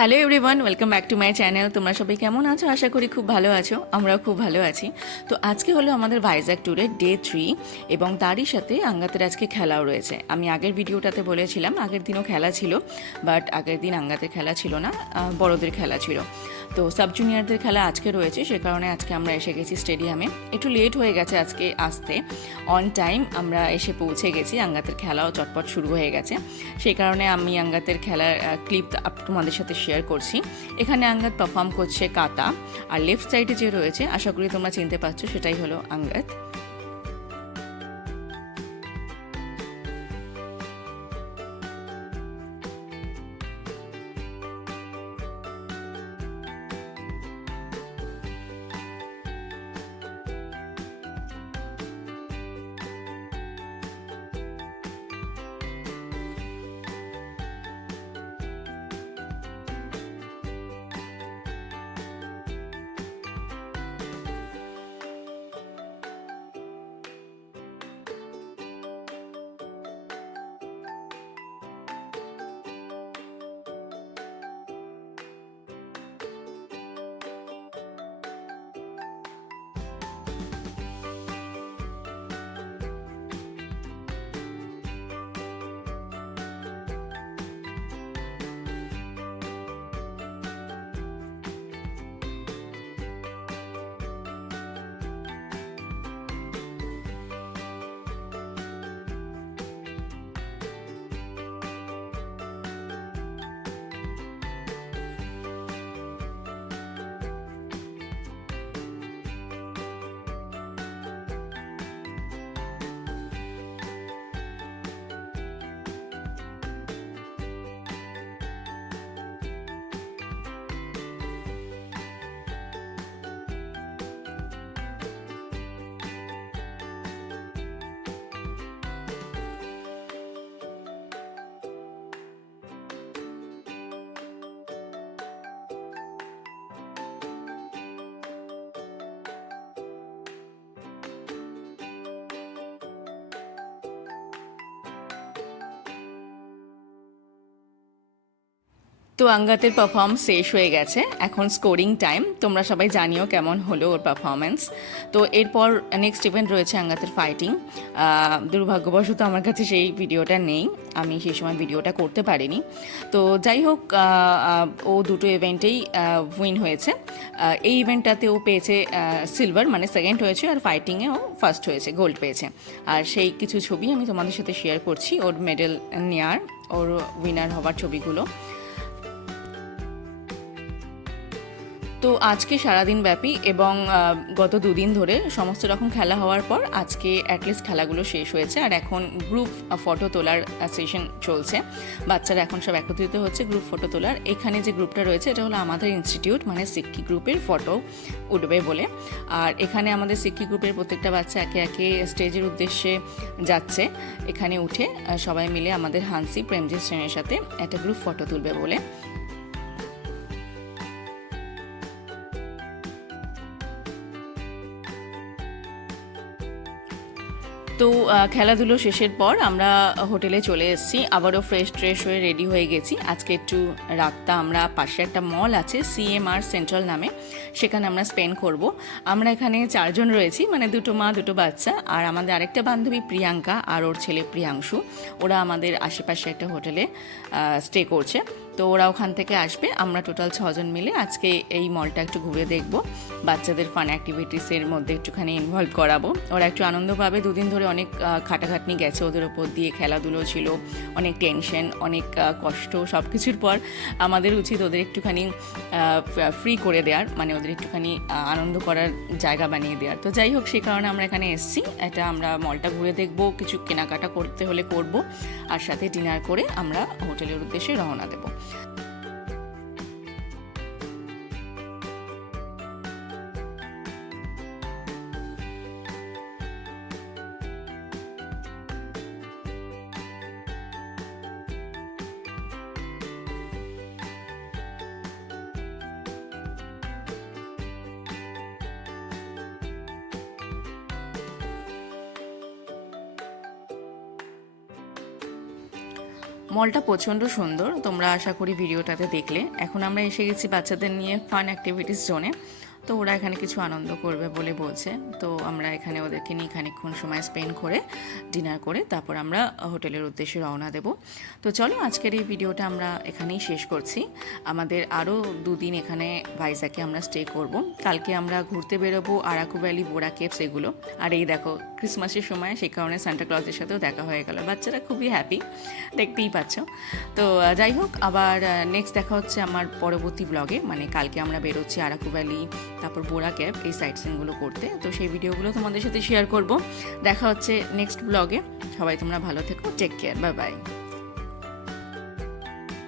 Hello everyone, welcome back to my channel. তোমরা সবাই কেমন আছো? আশা করি খুব ভালো আছো। আমরাও খুব ভালো আছি। তো আজকে হলো আমাদের ভাইজ্যাক ট্যুরের ডে 3 এবং তারই সাথে আঙ্গাতের আজকে খেলাও রয়েছে। আমি আগের ভিডিওটাতে বলেছিলাম আগের দিনও খেলা ছিল, বাট আগের দিন আঙ্গাতের খেলা ছিল না, বড়দের খেলা ছিল। তো সাব জুনিয়রদের খেলা আজকে রয়েছে, সে কারণে আজকে আমরা এসে গেছি স্টেডিয়ামে। একটু লেট হয়ে গেছে আজকে আসতে, অন টাইম আমরা এসে পৌঁছে গেছি। আঙ্গাতের খেলাও চটপট শুরু হয়ে গেছে, সেই কারণে আমি আঙ্গাতের খেলার ক্লিপ তোমাদের সাথে শেয়ার করছি। এখানে আঙ্গাত পারফর্ম করছে কাতা, আর লেফট সাইডে যে রয়েছে আশা করি তোমরা চিনতে পারছো, সেটাই হলো আঙ্গাত। তো আঙ্গাতের পারফর্ম শেষ হয়ে গেছে, এখন স্কোরিং টাইম। তোমরা সবাই জানিও কেমন হলো ওর পারফরমেন্স। তো এরপর নেক্সট ইভেন্ট রয়েছে আঙ্গাতের ফাইটিং। দুর্ভাগ্যবশত আমার কাছে সেই ভিডিওটা নেই, আমি সেই সময় ভিডিওটা করতে পারিনি। তো যাই হোক, ও দুটো ইভেন্টেই উইন হয়েছে। এই ইভেন্টটাতে ও পেয়েছে সিলভার, মানে সেকেন্ড হয়েছে, আর ফাইটিংয়ে ও ফার্স্ট হয়েছে, গোল্ড পেয়েছে। আর সেই কিছু ছবি আমি তোমাদের সাথে শেয়ার করছি, ওর মেডেল নেওয়ার, ওর উইনার হওয়ার ছবিগুলো। তো আজকে সারাদিন ব্যাপী এবং গত দুদিন ধরে সমস্ত রকম খেলা হওয়ার পর আজকে অ্যাটলিস্ট খেলাগুলো শেষ হয়েছে, আর এখন গ্রুপ ফটো তোলার সেশন চলছে। বাচ্চারা এখন সব একত্রিত হচ্ছে গ্রুপ ফটো তোলার। এখানে যে গ্রুপটা রয়েছে এটা হলো আমাদের ইনস্টিটিউট, মানে সিক্কি গ্রুপের ফটো উঠবে বলে। আর এখানে আমাদের সিক্কি গ্রুপের প্রত্যেকটা বাচ্চা একে একে স্টেজের উদ্দেশ্যে যাচ্ছে। এখানে উঠে সবাই মিলে আমাদের হানসি প্রেমজিৎ সেনের সাথে একটা গ্রুপ ফটো তুলবে বলে। তো খেলাধুলো শেষের পর আমরা হোটেলে চলে এসেছি, আবারও ফ্রেশ ট্রেশ হয়ে রেডি হয়ে গেছি। আজকে একটু রাতটা আমরা পাশে একটা মল আছে CMR সেন্ট্রাল নামে, সেখানে আমরা স্পেন্ড করব। আমরা এখানে 4 জন রয়েছি, মানে 2 মা 2 বাচ্চা, আর আমাদের আরেকটা বান্ধবী প্রিয়াঙ্কা আর ওর ছেলে প্রিয়াংশু। ওরা আমাদের আশেপাশে একটা হোটেলে স্টে করছে। তো ওরা ওখান থেকে আসবে। আমরা টোটাল 6 জন মিলে আজকে এই মলটা একটু ঘুরে দেখব, বাচ্চাদের ফান অ্যাক্টিভিটিসের মধ্যে একটুখানি ইনভলভ করাবো। ওরা একটু আনন্দ পাবে। দুদিন ধরে অনেক খাটাখাটনি গেছে ওদের ওপর দিয়ে, খেলাধুলো ছিল, অনেক টেনশন, অনেক কষ্ট। সব কিছুর পর আমাদের উচিত ওদের একটুখানি ফ্রি করে দেওয়ার, মানে ওদের একটুখানি আনন্দ করার জায়গা বানিয়ে দেওয়ার। তো যাই হোক, সেই কারণে আমরা এখানে এসেছি। এটা আমরা মলটা ঘুরে দেখব, কিছু কেনাকাটা করতে হলে করব, আর সাথে ডিনার করে আমরা হোটেলের উদ্দেশ্যে রওনা দেবো। মলটা প্রচণ্ড সুন্দর, তোমরা আশা করি ভিডিওটাতে দেখলে। এখন আমরা এসে গেছি বাচ্চাদের নিয়ে ফান অ্যাক্টিভিটিস জোনে। তো ওরা এখানে কিছু আনন্দ করবে বলে বলছে, তো আমরা এখানে ওদেরকে নিয়ে খানিকক্ষণ সময় স্পেন্ড করে ডিনার করে তারপর আমরা হোটেলের উদ্দেশ্যে রওনা দেব। তো চলো আজকের এই ভিডিওটা আমরা এখানেই শেষ করছি। আমাদের আরও 2 দিন এখানে ভাইজ্যাগে আমরা স্টে করব। কালকে আমরা ঘুরতে বেরোবো আরাকু ভ্যালি, বোরা কেভস এগুলো। আর এই দেখো ক্রিসমাসের সময় সেই কারণে সান্টা ক্লজের সাথেও দেখা হয়ে গেল, বাচ্চারা খুবই হ্যাপি, দেখতেই পাচ্ছ। তো যাই হোক, আবার নেক্সট দেখা হচ্ছে আমার পরবর্তী ব্লগে, মানে কালকে আমরা বেরোচ্ছি আরাকু ভ্যালি, তারপর বোরা ক্যাব, এই সাইট সিনগুলো করতে। তো সেই ভিডিওগুলো তোমাদের সাথে শেয়ার করব। দেখা হচ্ছে নেক্সট ব্লগে। সবাই তোমরা ভালো থেকো, টেক কেয়ার, বাই বাই।